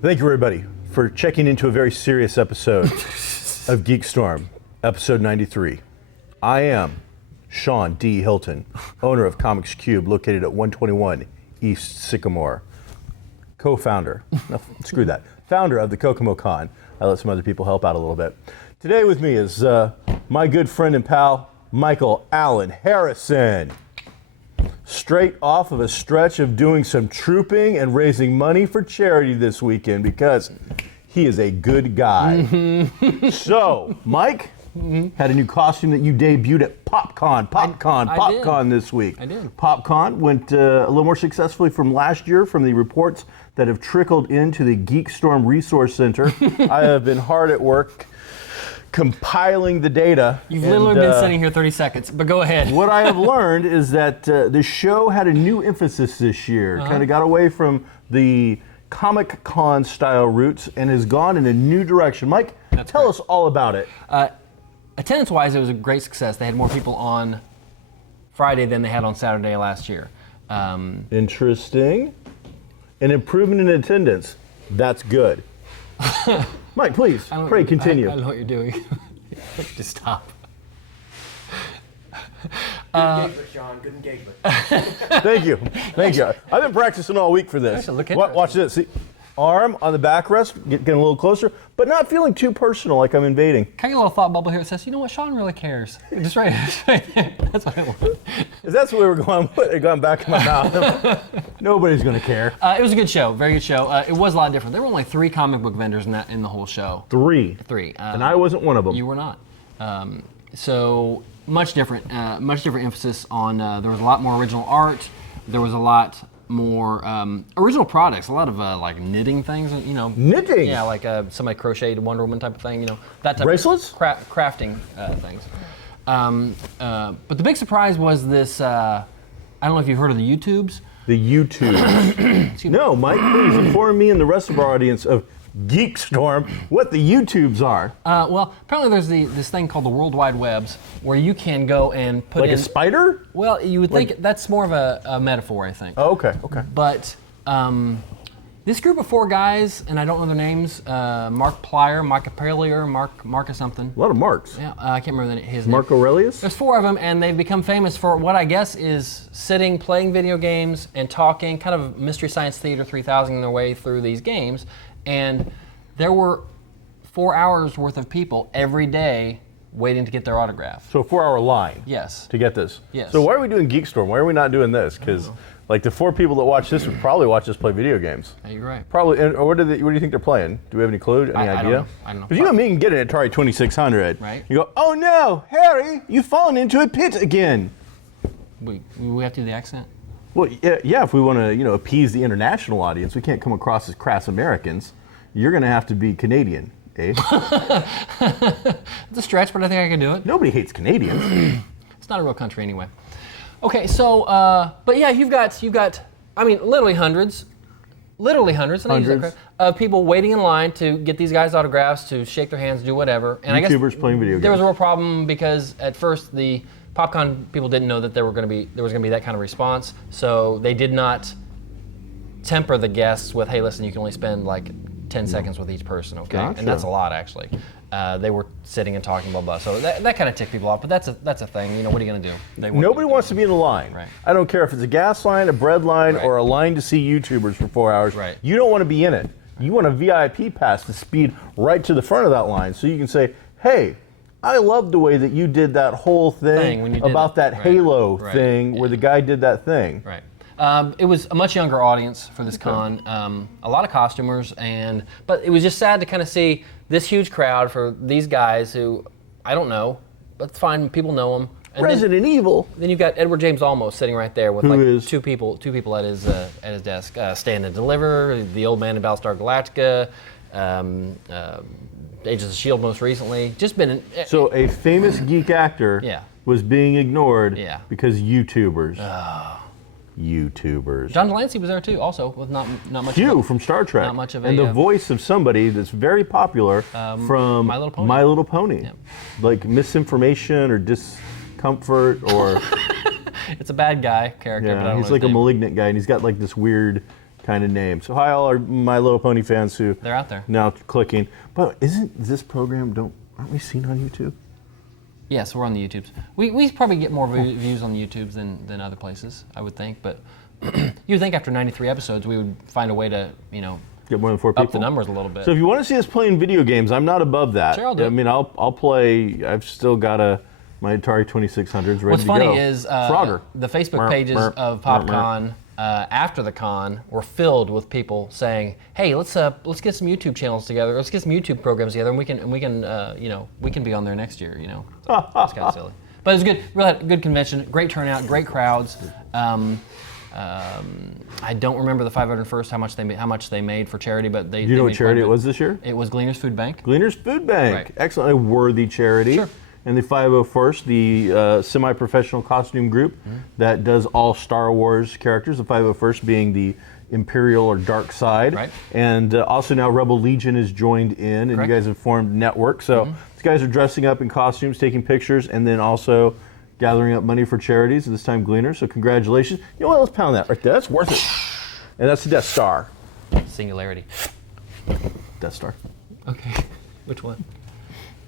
Thank you, everybody, for checking into a very serious episode of GeekStorm, episode 93. I am Sean D. Hilton, owner of Comics Cube, located at 121 East Sycamore, co-founder, no, screw that, founder of the Kokomo Con. I let some other people help out a little bit. Today with me is my good friend and pal, Michael Allen Harrison. Straight off of a stretch of doing some trooping and raising money for charity this weekend because he is a good guy. Mm-hmm. So, Mike had a new costume that you debuted at PopCon this week. I did. PopCon went a little more successfully from last year from the reports that have trickled into the GeekStorm Resource Center. I have been hard at work compiling the data. You've literally been sitting here 30 seconds, but go ahead. What I have learned is that the show had a new emphasis this year, kind of got away from the Comic Con style roots and has gone in a new direction. Mike, tell us all about it. Attendance-wise, it was a great success. They had more people on Friday than they had on Saturday last year. Interesting. An improvement in attendance. That's good. Mike, please, pray continue. I don't know what you're doing. Just stop. Good engagement, Sean. Good engagement. Thank you. Thank you. I've been practicing all week for this. Watch this. See, arm on the backrest, getting a little closer, but not feeling too personal like I'm invading. Can I get a little thought bubble here that says, you know what, Sean really cares. Just right there. That's what I want. If that's where we're going, it gone back in my mouth. Nobody's going to care. It was a good show, very good show. It was a lot different. There were only 3 comic book vendors in the whole show. Three. And I wasn't one of them. You were not. So much different emphasis on, there was a lot more original art. There was a lot more original products, a lot of like knitting things, you know. Knitting? Yeah, like somebody crocheted Wonder Woman type of thing, you know. That type bracelets? of crafting things. But the big surprise was this, I don't know if you've heard of the YouTubes. The YouTubes. No, Mike, please inform me and the rest of our audience of GeekStorm what the YouTubes are. Well, apparently there's this thing called the World Wide Webs where you can go and put like in... a spider? Well, you would think that's more of a metaphor, I think. Oh, okay. But this group of 4 guys, and I don't know their names, Mark Plyer, Mark Apelier, Mark something. A lot of Marks. Yeah, I can't remember his name. Mark Aurelius? There's 4 of them, and they've become famous for what I guess is sitting, playing video games, and talking, kind of Mystery Science Theater 3000 their way through these games. And there were 4 hours worth of people every day waiting to get their autograph. So a 4-hour line. Yes. To get this. Yes. So why are we doing GeekStorm? Why are we not doing this? Because like the 4 people that watch this would probably watch us play video games. Yeah, you're right. Probably. Or what do you think they're playing? Do we have any clue? Any idea? I don't know. Because you and me can get an Atari 2600. Right. You go, oh no, Harry, you've fallen into a pit again. We have to do the accent? Well, yeah. If we want to, appease the international audience, we can't come across as crass Americans. You're going to have to be Canadian, eh? It's a stretch, but I think I can do it. Nobody hates Canadians. It's not a real country anyway. Okay, so, but yeah, you've got, I mean, literally hundreds of people waiting in line to get these guys' autographs, to shake their hands, do whatever. And YouTubers I guess playing video games. There was a real problem because at first the PopCon people didn't know that there was going to be that kind of response, so they did not temper the guests with, hey, listen, you can only spend like 10 seconds with each person, okay? Gotcha. And that's a lot, actually. They were sitting and talking, blah, blah. So that kind of ticked people off, but that's a thing. What are you going to do? Nobody wants to be in the line. Right. I don't care if it's a gas line, a bread line, Right. or a line to see YouTubers for 4 hours. Right. You don't want to be in it. You want a VIP pass to speed right to the front of that line so you can say, hey, I love the way that you did that whole thing when you did about it. that Right. Halo Right. thing where the guy did that thing. Right. It was a much younger audience for this con, a lot of costumers, but it was just sad to kind of see this huge crowd for these guys who, I don't know, but it's fine, people know them, And Resident Evil. Then you've got Edward James Olmos sitting right there with Who like is? two people at his desk. Stand and Deliver, The Old Man in Battlestar Galactica, Agents of S.H.I.E.L.D. most recently. Just been... So a famous geek actor Yeah. was being ignored Yeah. because YouTubers. YouTubers. John Delancey was there too, also, with not much Q of from Star Trek. not much of and a, the voice of somebody that's very popular from My Little Pony. My Little Pony. Yeah. Like misinformation or discomfort or It's a bad guy character, but I don't he's know like his a name. malignant guy and he's got like this weird kind of name. So hi all our My Little Pony fans who They're out there. now clicking. But isn't this program aren't we seen on YouTube? Yes, we're on the YouTubes. We probably get more views on the YouTubes than other places, I would think. But you'd think after 93 episodes, we would find a way to, Get more than 4 people. up the numbers a little bit. So if you want to see us playing video games, I'm not above that. Sure, I'll do it. I mean, I'll play. I've still got my Atari 2600s ready What's to go. funny is Frogger. the Facebook Merp, pages merp, of merp, PopCon after the con were filled with people saying, "Hey, let's get some YouTube channels together. Let's get some YouTube programs together, and we can be on there next year." It's kind of silly, but it was good. Really had a good convention, great turnout, great crowds. I don't remember the 501st how much they made for charity, but they. Do you know they what made charity quite a it bit. was this year? It was Gleaners Food Bank. Gleaners Food Bank. Right. Excellent. A worthy charity. Sure. And the 501st, the semi-professional costume group that does all Star Wars characters, the 501st being the Imperial or Dark Side. Right. And also now Rebel Legion is joined in, and Correct. you guys have formed a network. So these guys are dressing up in costumes, taking pictures, and then also gathering up money for charities, this time Gleaners. So congratulations. You know what, let's pound that right there. That's worth it. And that's the Death Star. Singularity. Death Star. Okay. Which one?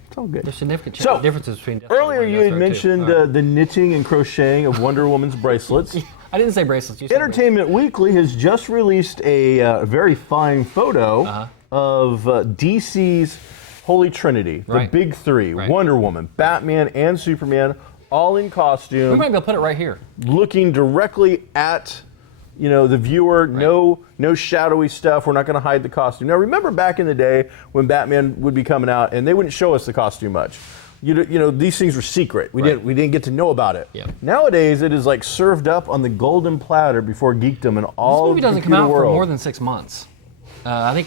It's all good. There's significant So, differences between Death Star Earlier and you Death had Star, mentioned too. All right. the knitting and crocheting of Wonder Woman's bracelets. I didn't say bracelets. You said Entertainment Weekly has just released a very fine photo Uh-huh. of DC's Holy Trinity, Right. the big three, Right. Wonder Woman, Batman, and Superman, all in We costume, might be able to put it right here. looking directly at the viewer. No shadowy stuff. We're not going to hide the costume. Now remember back in the day when Batman would be coming out and they wouldn't show us the costume much. These things were secret. We didn't get to know about it. Yeah. Nowadays it is like served up on the golden platter before geekdom and all This movie the doesn't come computer out world. for more than 6 months. I think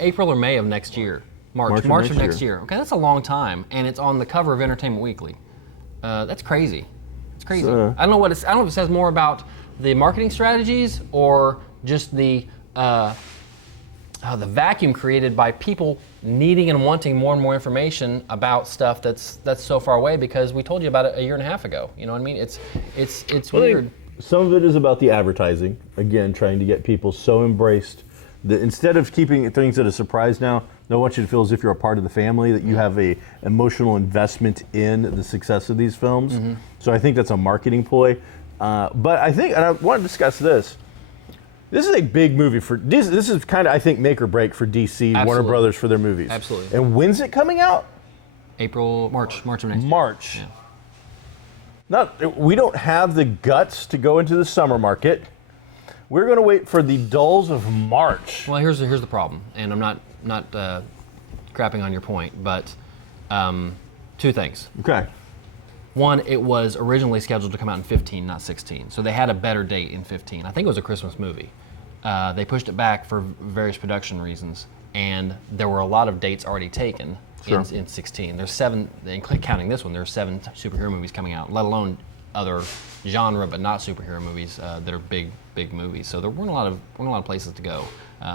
April or May of next year. March of next year. Okay, that's a long time, and it's on the cover of Entertainment Weekly. That's crazy. It's crazy. I don't know I don't know if it says more about the marketing strategies or just the vacuum created by people needing and wanting more and more information about stuff that's so far away because we told you about it a year and a half ago. You know what I mean? It's Well, I think weird. some of it is about the advertising. Again, trying to get people so embraced that instead of keeping things at a surprise now, they want you to feel as if you're a part of the family, that you have a emotional investment in the success of these films. So I think that's a marketing ploy. But I think, and I want to discuss this. This is a big movie for this. This is kind of, I think, make or break for DC, Warner Absolutely. Brothers for their movies. Absolutely. And when's it coming out? March of next year. March. Yeah. We don't have the guts to go into the summer market. We're going to wait for the dulls of March. Well, here's the problem, and I'm not crapping on your point, but two things. Okay. One, it was originally scheduled to come out in 15, not 16, so they had a better date in 15. I think it was a Christmas movie. They pushed it back for various production reasons, and there were a lot of dates already taken in 16. There's 7, counting this one, there's 7 superhero movies coming out, let alone other genre but not superhero movies that are big movies. So there weren't a lot of places to go.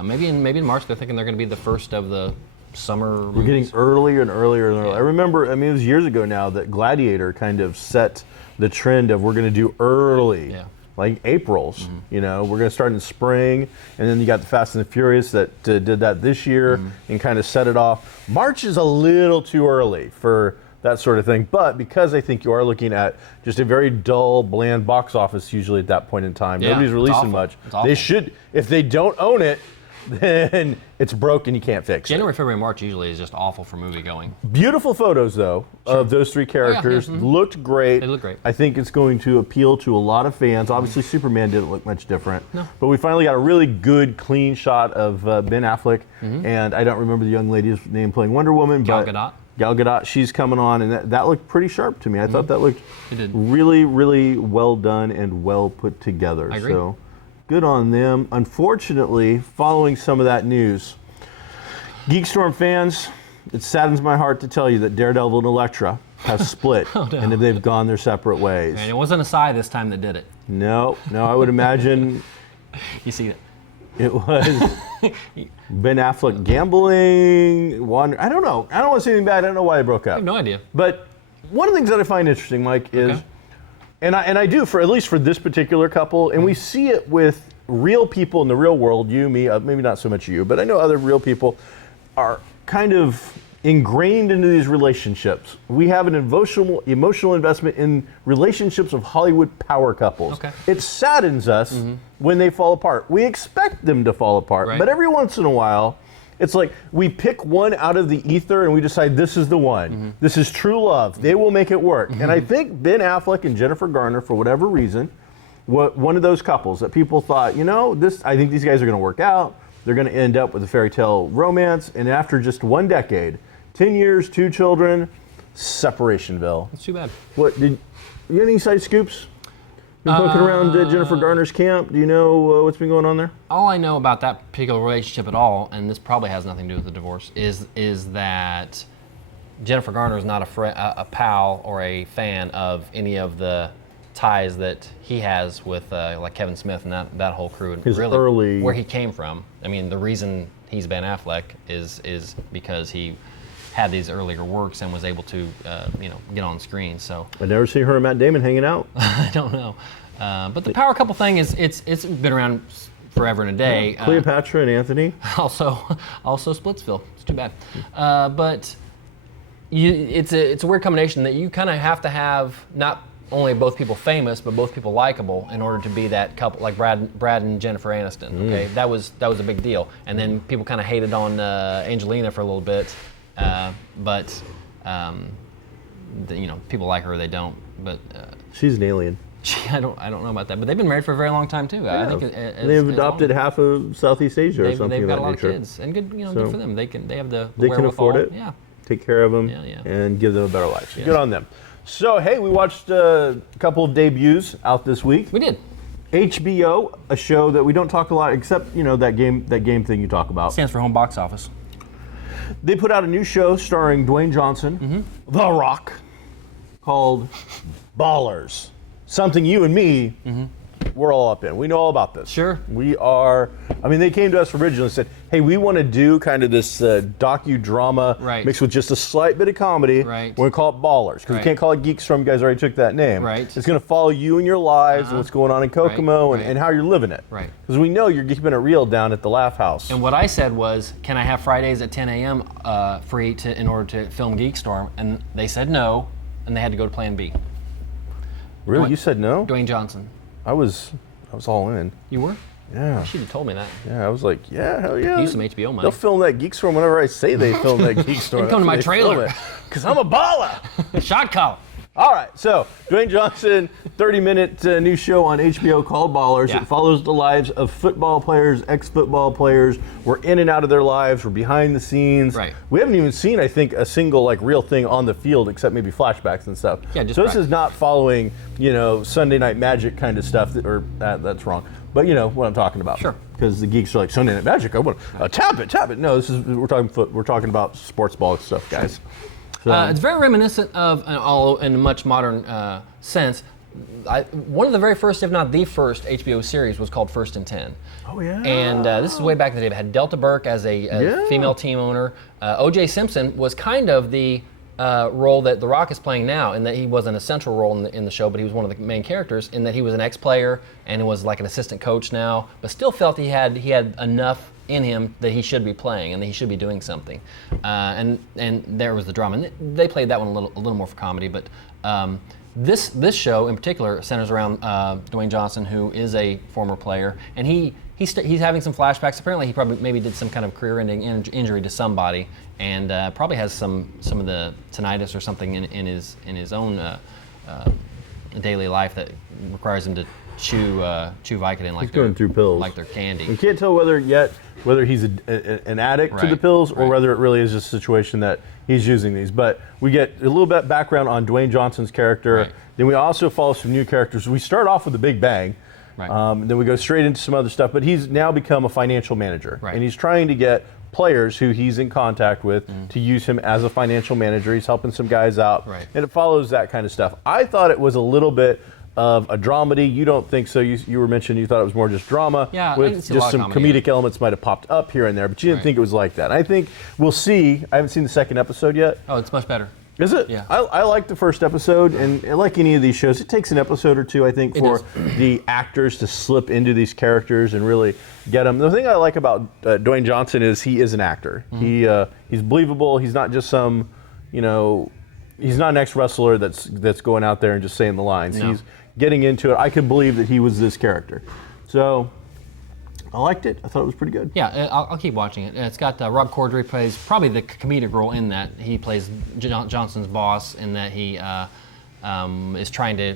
Maybe in March they're thinking they're going to be the first of the summer. We're getting earlier and earlier and earlier. I remember, it was years ago now that Gladiator kind of set the trend of we're going to do early, like April's. We're going to start in spring, and then you got the Fast and the Furious that did that this year and kind of set it off. March is a little too early for that sort of thing, but because I think you are looking at just a very dull, bland box office usually at that point in time. Nobody's releasing much. They should, if they don't own it, then it's broke and you can't fix it. January, February, March usually is just awful for movie going. Beautiful photos, though, of those 3 characters. Looked great. They look great. I think it's going to appeal to a lot of fans. Obviously, Superman didn't look much different. No. But we finally got a really good, clean shot of Ben Affleck. And I don't remember the young lady's name playing Wonder Woman. Gal but Gadot. Gal Gadot, she's coming on, and that looked pretty sharp to me. I thought that looked It did. really, really well done and well put together. I agree. So good on them. Unfortunately, following some of that news, GeekStorm fans, it saddens my heart to tell you that Daredevil and Elektra have split, and they've gone their separate ways. And it wasn't a Psy this time that did it. No, I would imagine You see it. it was Ben Affleck gambling, I don't know. I don't want to say anything bad. I don't know why they broke up. I have no idea. But one of the things that I find interesting, Mike, is, Okay. and I do for at least for this particular couple, and we see it with real people in the real world, you, me, maybe not so much you, but I know other real people are kind of ingrained into these relationships. We have an emotional investment in relationships of Hollywood power couples. Okay. It saddens us when they fall apart. We expect them to fall apart, Right. but every once in a while, it's like we pick one out of the ether and we decide this is the one. This is true love. They will make it work. And I think Ben Affleck and Jennifer Garner, for whatever reason, were one of those couples that people thought, I think these guys are going to work out. They're going to end up with a fairy tale romance. And after just 1 decade, 10 years, 2 children, separationville. It's too bad. What you got any side scoops? Been poking around Jennifer Garner's camp. Do you know what's been going on there? All I know about that particular relationship at all, and this probably has nothing to do with the divorce, is that Jennifer Garner is not a pal or a fan of any of the ties that he has with like Kevin Smith and that whole crew, and His really early- where he came from. I mean, the reason he's Ben Affleck is because he had these earlier works and was able to get on screen. So I never see her and Matt Damon hanging out. I don't know, but the power couple thing it's been around forever and a day. Cleopatra and Anthony. Also Splitsville. It's too bad, but it's a weird combination that you kind of have to have not only both people famous but both people likable in order to be that couple, like Brad and Jennifer Aniston. Okay, that was a big deal, and then people kind of hated on Angelina for a little bit, but people like her or they don't. But She's an alien. I don't know about that, but they've been married for a very long time too. I think They've adopted half of Southeast Asia or something They've of got that a lot nature. of kids, and good, So, good for them. They have the They can wherewithal. afford it. Yeah. Take care of them Yeah. and give them a better life. So Yes. good on them. So hey, we watched a couple of debuts out this week. We did. HBO, a show that we don't talk a lot, except that game thing you talk about. Stands for home box office. They put out a new show starring Dwayne Johnson, The Rock, called Ballers. Something you and me, we're all up in. We know all about this. Sure. We are. I mean, they came to us originally and said, "Hey, we want to do kind of this docudrama Right. mixed with just a slight bit of comedy. Right. We're gonna call it Ballers because we Right. can't call it GeekStorm. You guys already took that name. Right. It's gonna follow you and your lives and what's going on in Kokomo Right. and how you're living it. Right. Because we know you're keeping it real down at the Laugh House. And what I said was, can I have Fridays at 10 a.m. Free in order to film GeekStorm? And they said no, and they had to go to Plan B. Really, you said no? Dwayne Johnson. I was all in. You were? Yeah. You should have told me that. Yeah, I was like, yeah, hell yeah. Use some HBO money. They'll film that GeekStorm whenever I say they film that GeekStorm. Come to my trailer. Because I'm a baller. Shot call. All right, so Dwayne Johnson, 30-minute new show on HBO called Ballers. Yeah. It follows the lives of football players, ex-football players. We're in and out of their lives. We're behind the scenes. Right. We haven't even seen, I think, a single real thing on the field except maybe flashbacks and stuff. Yeah, just so this practice. is not following, Sunday Night Magic kind of stuff, that's wrong. But you know what I'm talking about. Sure. Because the geeks are like, Sunday Night Magic, I want to tap it. No, we're talking about sports ball stuff, guys. So, It's very reminiscent of, all in a much modern sense. One of the very first, if not the first, HBO series was called First and 10. oh yeah. And this is way back in the day. It had Delta Burke as a Yeah. female team owner. O.J. Simpson was kind of the role that The Rock is playing now, in that he wasn't a central role in the show, but he was one of the main characters, in that he was an ex-player and was like an assistant coach now, but still felt he had enough in him that he should be playing and that he should be doing something. And there was the drama. And they played that one a little more for comedy, but this show in particular centers around Dwayne Johnson, who is a former player, and he's having some flashbacks. Apparently, he probably maybe did some kind of career-ending injury to somebody, and probably has some of the tinnitus or something in his own daily life that requires him to chew Vicodin like He's going through pills. like they're candy. You can't tell whether he's an addict to the Right, pills or right. whether it really is just a situation that he's using these. But we get a little bit background on Dwayne Johnson's character. Right. Then we also follow some new characters. We start off with the Big Bang. Right. Then we go straight into some other stuff. But he's now become a financial manager. Right. And he's trying to get players who he's in contact with to use him as a financial manager. He's helping some guys out. Right. And it follows that kind of stuff. I thought it was a little bit of a dramedy. You don't think so? You were mentioning you thought it was more just drama. Yeah, I with didn't see a lot just of some comedy. comedic elements might have popped up here and there, but you didn't Right. think it was like that. I think we'll see. I haven't seen the second episode yet. Oh, it's much better. Is it? Yeah. I like the first episode, and like any of these shows, it takes an episode or two, I think, for the actors to slip into these characters and really get them. The thing I like about Dwayne Johnson is he is an actor. He's believable. He's not just some, he's not an ex-wrestler that's going out there and just saying the lines. No. He's getting into it. I could believe that he was this character. So I liked it. I thought it was pretty good. Yeah, I'll keep watching it. It's got Rob Corddry plays probably the comedic role in that. He plays Johnson's boss in that he is trying to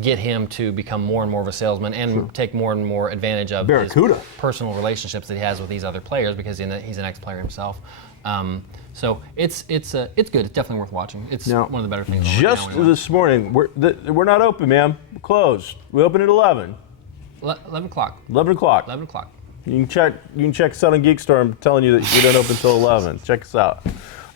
get him to become more and more of a salesman and take more and more advantage of Barracuda. his personal relationships that he has with these other players because he's an ex-player himself. So it's good. It's definitely worth watching. It's Now, one of the better things. on right Just now anyway. this morning, we're not open, ma'am. We're closed. We open at 11. 11 o'clock. 11 o'clock. 11 o'clock. You can check us out on GeekStorm. I'm telling you that we don't open until 11. Check us out.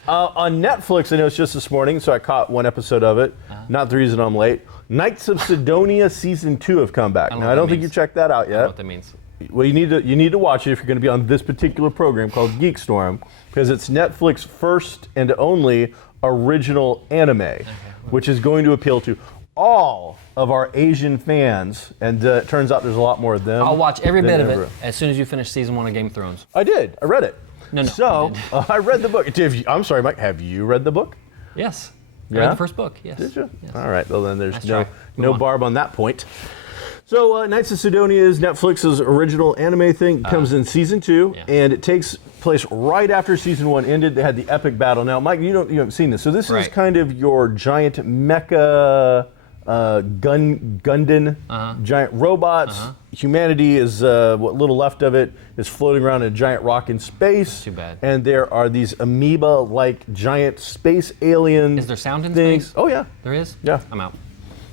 On Netflix, I know it's just this morning, so I caught one episode of it. Not the reason I'm late. Knights of Sidonia Season 2 have come back. know Now, what I don't that think means. you've checked that out I don't know yet. what that means. Well, you need to watch it if you're going to be on this particular program called GeekStorm, because it's Netflix's first and only original anime, which is going to appeal to all of our Asian fans, and it turns out there's a lot more of them. I'll watch every than bit of ever. it as soon as you finish season 1 of Game of Thrones. I did. I read it. No, So you I read the book. I'm sorry, Mike. Have you read the book? Yes. I Yeah? read the first book, yes. Did you? Yes. All right. Well, then there's Nice no try. Go on. barb on that point. So Knights of Sidonia is Netflix's original anime thing. It comes in season 2, yeah. and it takes place right after season 1 ended. They had the epic battle. Now, Mike, you haven't seen this, so this is Right. kind of your giant mecha Gundam, giant robots. Humanity is what little left of it is floating around in a giant rock in space. Too bad. And there are these amoeba-like giant space aliens. Is there sound in things. space? Oh yeah. There is? Yeah. I'm out.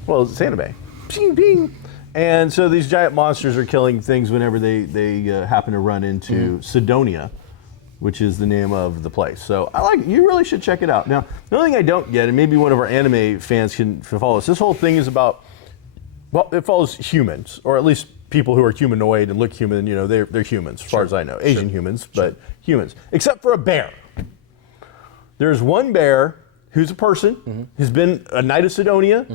Well, it's anime. Ping, ping. And so these giant monsters are killing things whenever they happen to run into Sidonia, which is the name of the place. So you really should check it out. Now, the only thing I don't get, and maybe one of our anime fans can follow this whole thing is about, well, it follows humans, or at least people who are humanoid and look human. They're humans, as far as I know. Asian humans, but humans. Except for a bear. There's one bear who's a person, who's been a Knight of Sidonia,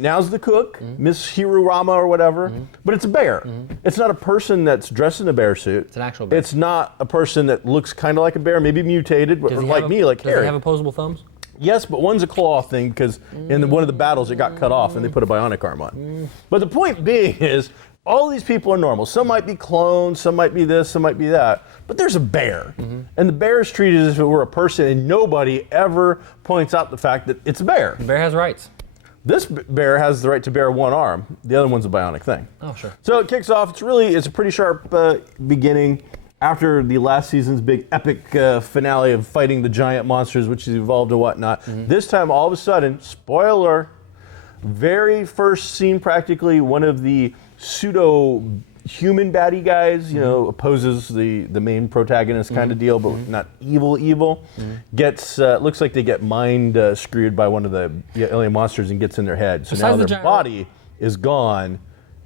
now's the cook, Miss Hirurama or whatever, but it's a bear. It's not a person that's dressed in a bear suit. It's an actual bear. It's not a person that looks kind of like a bear, maybe mutated, or like me, like Does Harry. he have opposable thumbs? Yes, but one's a claw thing because in one of the battles it got cut off and they put a bionic arm on. But the point being is, all these people are normal. Some might be clones, some might be this, some might be that. But there's a bear. And the bear is treated as if it were a person, and nobody ever points out the fact that it's a bear. The bear has rights. This bear has the right to bear one arm. The other one's a bionic thing. Oh, sure. So it kicks off. It's a pretty sharp beginning after the last season's big epic finale of fighting the giant monsters, which has evolved and whatnot. This time, all of a sudden, spoiler, very first scene practically, one of the pseudo-human baddie guys, opposes the main protagonist kind of deal, but not evil. Gets, looks like they get mind screwed by one of the alien monsters and gets in their head. So Besides now the their giant body is gone,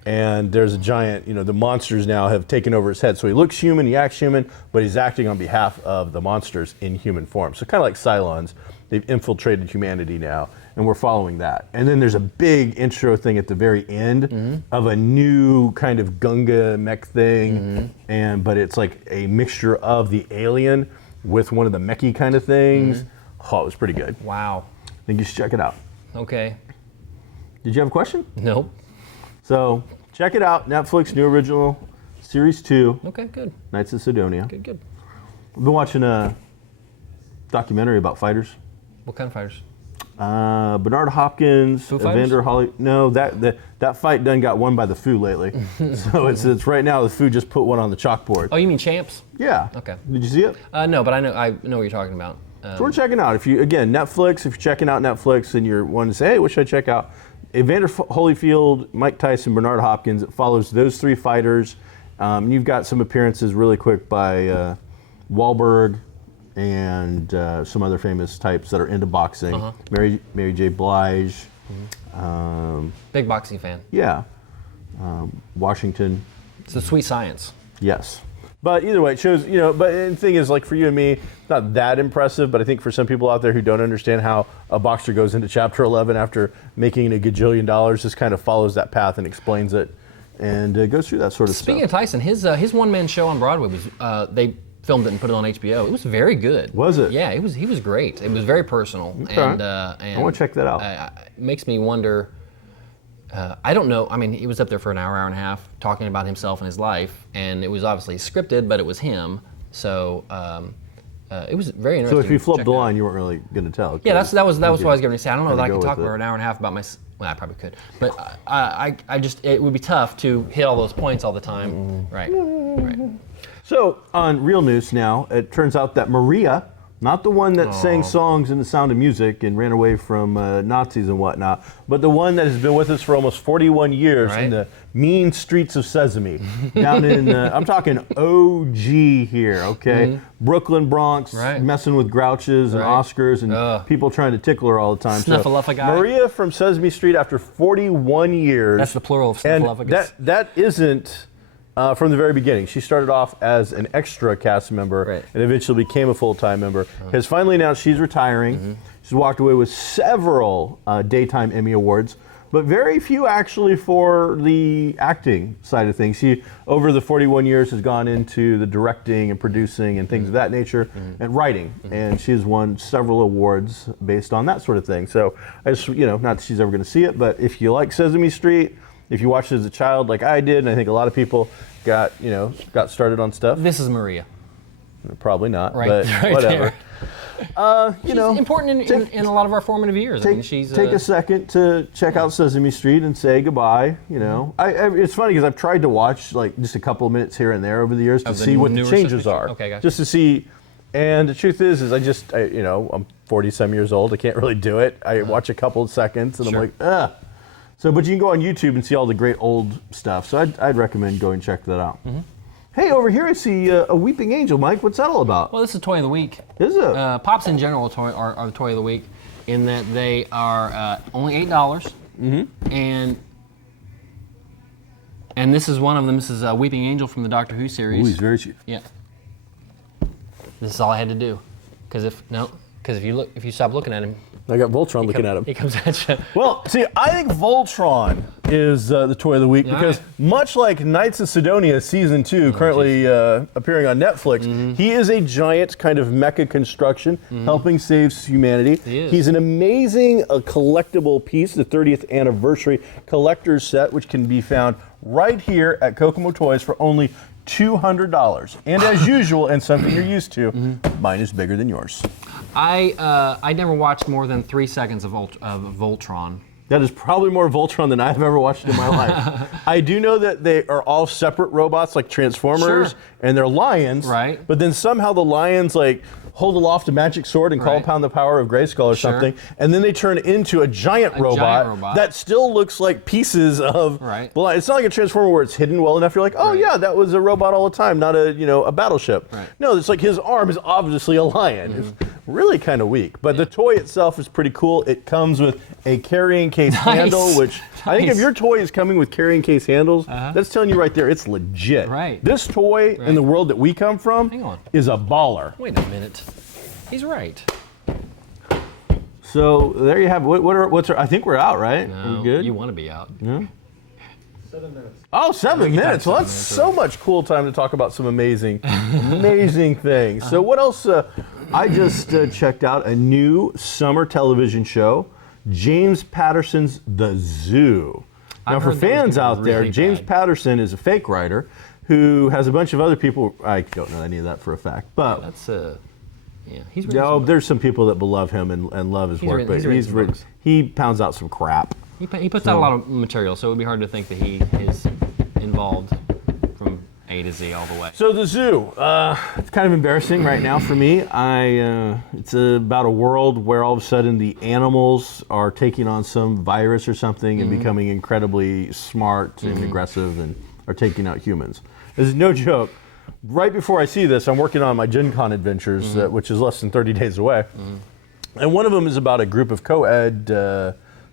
and there's a giant, the monsters now have taken over his head. So he looks human, he acts human, but he's acting on behalf of the monsters in human form. So kind of like Cylons, they've infiltrated humanity now, and we're following that. And then there's a big intro thing at the very end of a new kind of Gunga mech thing, but it's like a mixture of the alien with one of the mechy kind of things. Oh, it was pretty good. Wow. I think you should check it out. Okay. Did you have a question? Nope. So check it out. Netflix new original series 2, Okay, good. Knights of Sidonia. Good. I've been watching a documentary about fighters. What kind of fighters? Bernard Hopkins, Foo Fighters? Evander Holly. No, that fight done got won by the Foo lately. So it's right now the Foo just put one on the chalkboard. Oh, you mean Champs? Yeah. Okay. Did you see it? No, but I know what you're talking about. So we're checking out. If you Netflix, if you're checking out Netflix and you're wanting to say, hey, what should I check out? Evander Holyfield, Mike Tyson, Bernard Hopkins. It follows those three fighters. You've got some appearances really quick by Wahlberg and some other famous types that are into boxing. Mary J. Blige. Big boxing fan. Yeah. Washington. It's a sweet science. Yes. But either way, it shows, but the thing is, like for you and me, it's not that impressive, but I think for some people out there who don't understand how a boxer goes into Chapter 11 after making a gajillion dollars, this kind of follows that path and explains it and goes through that sort of Speaking stuff. of Tyson, his one-man show on Broadway was, they filmed it and put it on HBO. It was very good. Was it? Yeah, he was great. It was very personal. Okay. And I want to check that out. It makes me wonder, I don't know, I mean, he was up there for an hour and a half talking about himself and his life, and it was obviously scripted, but it was him. So it was very So interesting. if you to flubbed check the it out. line, you weren't really going to tell. Yeah, that was what I was going to say. I don't know that I Kinda could go talk with for it. an hour and a half about my. Well, I probably could, but I just it would be tough to hit all those points all the time. Right. So on real news now, it turns out that Maria, not the one that sang songs in The Sound of Music and ran away from Nazis and whatnot, but the one that has been with us for almost 41 years in the mean streets of Sesame, down in, I'm talking OG here, okay? Brooklyn, Bronx, messing with Grouches and Oscars and people trying to tickle her all the time. Snuffleupagus guy. Maria from Sesame Street after 41 years. That's the plural of and Snuffleupagus. that isn't... from the very beginning. She started off as an extra cast member and eventually became a full-time member. Has finally announced she's retiring. She's walked away with several Daytime Emmy Awards, but very few actually for the acting side of things. She, over the 41 years, has gone into the directing and producing and things of that nature and writing. And she's won several awards based on that sort of thing. So, I just, not that she's ever going to see it, but if you like Sesame Street, if you watched it as a child like I did, and I think a lot of people got started on stuff. This is Maria. Probably not, Right, but right whatever. She's important in a lot of our formative years. I mean, she's take a second to check out Sesame Street and say goodbye. It's funny because I've tried to watch like just a couple of minutes here and there over the years to see what the changes are. Okay, gotcha. Just to see. And the truth is I'm 40-some years old. I can't really do it. I watch a couple of seconds and I'm like, ugh. So, but you can go on YouTube and see all the great old stuff. So I'd recommend going and check that out. Hey, over here I see a weeping angel. Mike, what's that all about? Well, this is Toy of the Week. Is it? Pops in general are the Toy of the Week in that they are only $8. And this is one of them. This is a Weeping Angel from the Doctor Who series. Ooh, he's very cheap. Yeah. This is all I had to do. Because if you stop looking at him, I got Voltron looking at him. he comes at you. Well, see, I think Voltron is the Toy of the Week because much like Knights of Sidonia Season 2, currently appearing on Netflix, he is a giant kind of mecha construction helping save humanity. He is. He's an amazing collectible piece, the 30th anniversary collector's set, which can be found right here at Kokomo Toys for only $200. And as usual, and something you're used to, mine is bigger than yours. I never watched more than 3 seconds of Voltron. That is probably more Voltron than I've ever watched in my life. I do know that they are all separate robots like Transformers, and they're lions. Right. But then somehow the lions like hold aloft a magic sword and call upon the power of Grayskull or something, and then they turn into a giant robot that still looks like pieces of the lion. It's not like a Transformer where it's hidden well enough. You're like, oh yeah, that was a robot all the time, not a battleship. No, it's like his arm is obviously a lion. It's really kind of weak. But the toy itself is pretty cool. It comes with a carrying case handle, which I think if your toy is coming with carrying case handles, that's telling you right there it's legit. This toy in the world that we come from is a baller. Wait a minute. He's right. So there you have it. I think we're out, right? No, we good? You want to be out. Yeah. 7 minutes. Oh, 7 minutes. Well, that's so much cool time to talk about some amazing things. So what else? I just checked out a new summer television show, James Patterson's The Zoo. Now, for fans out there, James Patterson is a fake writer who has a bunch of other people. I don't know any of that for a fact, but Yeah, he's written No, some there's some people that love him and love his work, but written some books. he pounds out some crap. He puts out a lot of material, so it would be hard to think that he is involved from A to Z all the way. So the zoo, it's kind of embarrassing right now for me. It's about a world where all of a sudden the animals are taking on some virus or something and becoming incredibly smart and aggressive and are taking out humans. This is no joke. Right before I see this, I'm working on my Gen Con adventures, which is less than 30 days away. And one of them is about a group of co-ed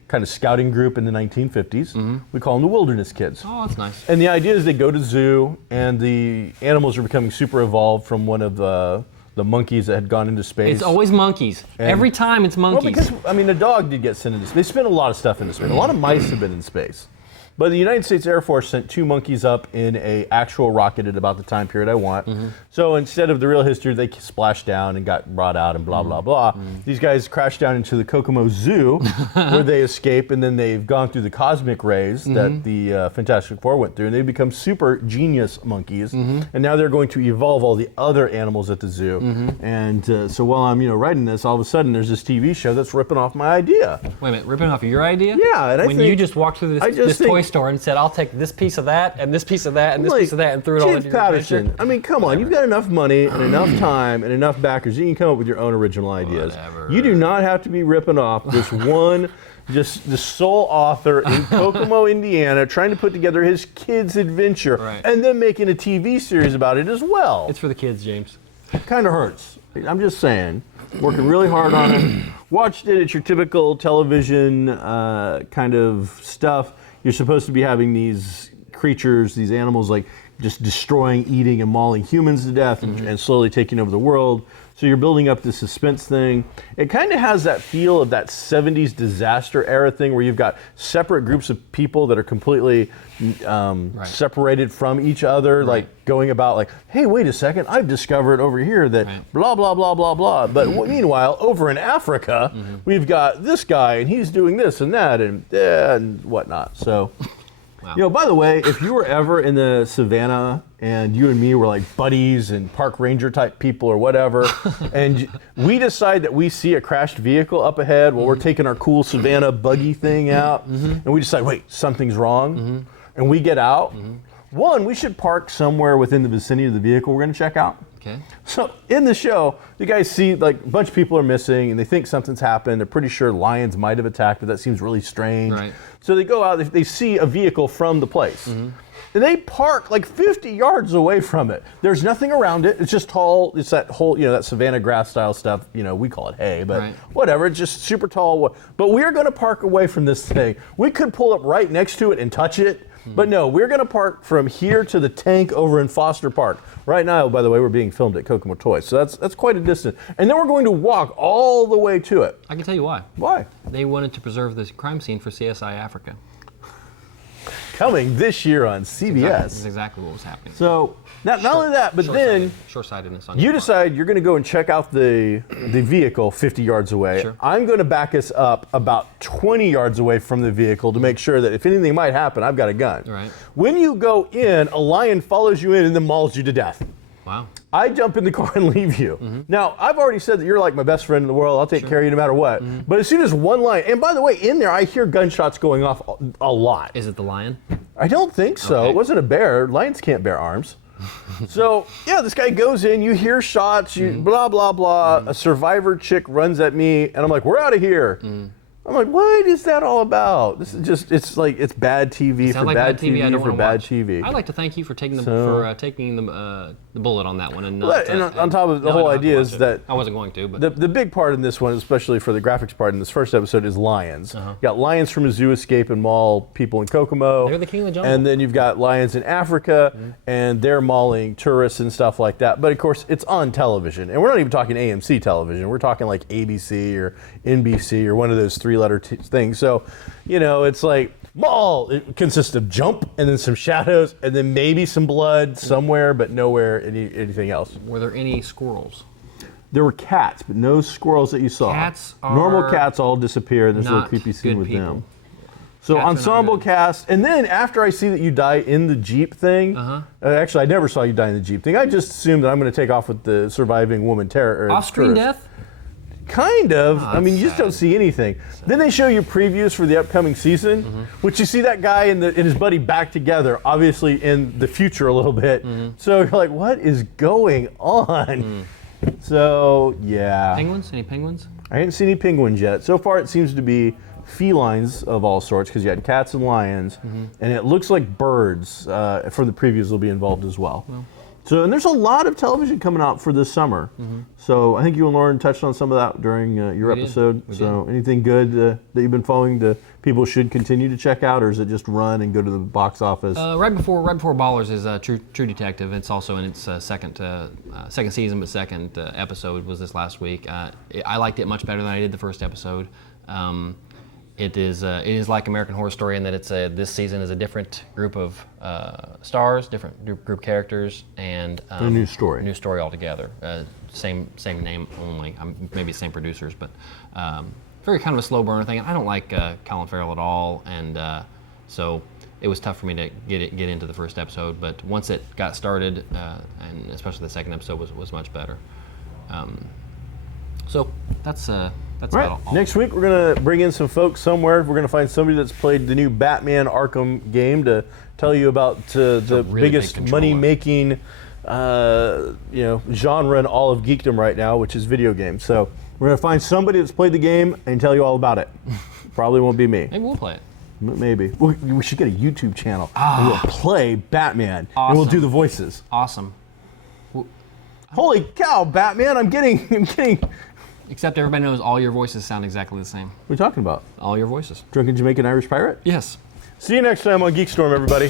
kind of scouting group in the 1950s. We call them the Wilderness Kids. Oh, that's nice. And the idea is they go to zoo, and the animals are becoming super evolved from one of the monkeys that had gone into space. It's always monkeys. Every time it's monkeys. Well, because, I mean, a dog did get sent into space. They spent a lot of stuff into space. A lot of mice have been in space. But the United States Air Force sent 2 monkeys up in a actual rocket at about the time period I want. So instead of the real history, they splashed down and got brought out and blah, blah, blah. These guys crashed down into the Kokomo Zoo where they escape, and then they've gone through the cosmic rays that the Fantastic Four went through, and they become super genius monkeys. And now they're going to evolve all the other animals at the zoo. And so while I'm writing this, all of a sudden there's this TV show that's ripping off my idea. Wait a minute, ripping off your idea? Yeah, and when you just walked through this toy store and said, "I'll take this piece of that and this piece of that and this piece of that," and threw it all into your adventure. I mean, come on, you've got enough money and enough time and enough backers. You can come up with your own original ideas. Whatever. You do not have to be ripping off this one, just the sole author in Kokomo, Indiana, trying to put together his kid's adventure and then making a TV series about it as well. It's for the kids, James. It kind of hurts. I'm just saying. Working really hard on it. Watched it. It's your typical television kind of stuff. You're supposed to be having these creatures, these animals, like just destroying, eating, and mauling humans to death and slowly taking over the world. So you're building up this suspense thing. It kind of has that feel of that 70s disaster era thing where you've got separate groups of people that are completely separated from each other, like going about like, hey, wait a second, I've discovered over here that blah, blah, blah, blah, blah. But meanwhile, over in Africa, we've got this guy and he's doing this and that and whatnot. So, by the way, if you were ever in the savannah and you and me were like buddies and park ranger type people or whatever, and we decide that we see a crashed vehicle up ahead while we're taking our cool savannah buggy thing out, and we decide, wait, something's wrong, and we get out, one, we should park somewhere within the vicinity of the vehicle we're going to check out. Okay. So in the show, you guys see like a bunch of people are missing and they think something's happened. They're pretty sure lions might have attacked, but that seems really strange. Right. So they go out, they see a vehicle from the place. And they park like 50 yards away from it. There's nothing around it. It's just tall. It's that whole, that savanna grass style stuff. We call it hay, but whatever. It's just super tall. But we're going to park away from this thing. We could pull up right next to it and touch it. But no, we're going to park from here to the tank over in Foster Park. Right now, by the way, we're being filmed at Kokomo Toys, so that's quite a distance. And then we're going to walk all the way to it. I can tell you why. Why? They wanted to preserve this crime scene for CSI Africa. Coming this year on CBS. That's exactly what was happening. So, not only that, but then short-sightedness on you your part. decide you're going to go and check out the vehicle 50 yards away. Sure. I'm going to back us up about 20 yards away from the vehicle to make sure that if anything might happen, I've got a gun. Right. When you go in, a lion follows you in and then mauls you to death. Wow. I jump in the car and leave you. Now, I've already said that you're like my best friend in the world. I'll take care of you no matter what. But as soon as one lion, and by the way, in there, I hear gunshots going off a lot. Is it the lion? I don't think so. Okay. It wasn't a bear. Lions can't bear arms. So, yeah, this guy goes in, you hear shots, blah, blah, blah. A survivor chick runs at me, and I'm like, we're out of here. I'm like, what is that all about? This is just, it's bad TV for bad TV I don't for wanna bad watch. TV. I'd like to thank you for taking the bullet on that one and not. And on top of the whole idea is that I wasn't going to, but the big part in this one, especially for the graphics part in this first episode, is lions. You got lions from a zoo escape and maul people in Kokomo. They're the king of the jungle. And then you've got lions in Africa, and they're mauling tourists and stuff like that. But of course, it's on television, and we're not even talking AMC television. We're talking like ABC or NBC or one of those three-letter things. So, it's like maul. It consists of jump and then some shadows and then maybe some blood somewhere, but nowhere anything else. Were there any squirrels? There were cats, but no squirrels that you saw. Cats are normal cats all disappear. There's a little not creepy scene good with people. them. So Cats are not ensemble good. cast, and then after I see that you die in the Jeep thing, actually I never saw you die in the Jeep thing. I just assumed that I'm going to take off with the surviving woman terror. Off-screen tourist. death? Kind of. I mean, that's you just don't sad. see anything. Then they show you previews for the upcoming season, which you see that guy and his buddy back together, obviously in the future a little bit. So you're like, what is going on? So yeah, Penguins? Any penguins? I haven't seen any penguins yet. So far, it seems to be felines of all sorts because you had cats and lions, and it looks like birds from the previews will be involved as well. So, and there's a lot of television coming out for this summer. So I think you and Lauren touched on some of that during your We did. episode. We So anything good that you've been following that people should continue to check out, or is it just run and go to the box office? Right before Ballers is True Detective. It's also in its second season, but second episode was this last week. I liked it much better than I did the first episode. It is like American Horror Story in that it's this season is a different group of stars, different group characters, and A new story. New story altogether. Same name only. Maybe same producers, but very kind of a slow burner thing. I don't like Colin Farrell at all, and so it was tough for me to get into the first episode. But once it got started, and especially the second episode was much better. So that's Right. about all. Next week, we're going to bring in some folks somewhere. We're going to find somebody that's played the new Batman Arkham game to tell you about the really biggest big controller. money-making genre in all of geekdom right now, which is video games. So we're going to find somebody that's played the game and tell you all about it. Probably won't be me. Maybe we'll play it. Maybe. We should get a YouTube channel. And we'll play Batman. And we'll do Awesome. the voices. Awesome. Holy cow, Batman, I'm getting... Except everybody knows all your voices sound exactly the same. What are you talking about? All your voices. Drunken Jamaican Irish Pirate? Yes. See you next time on GeekStorm, everybody.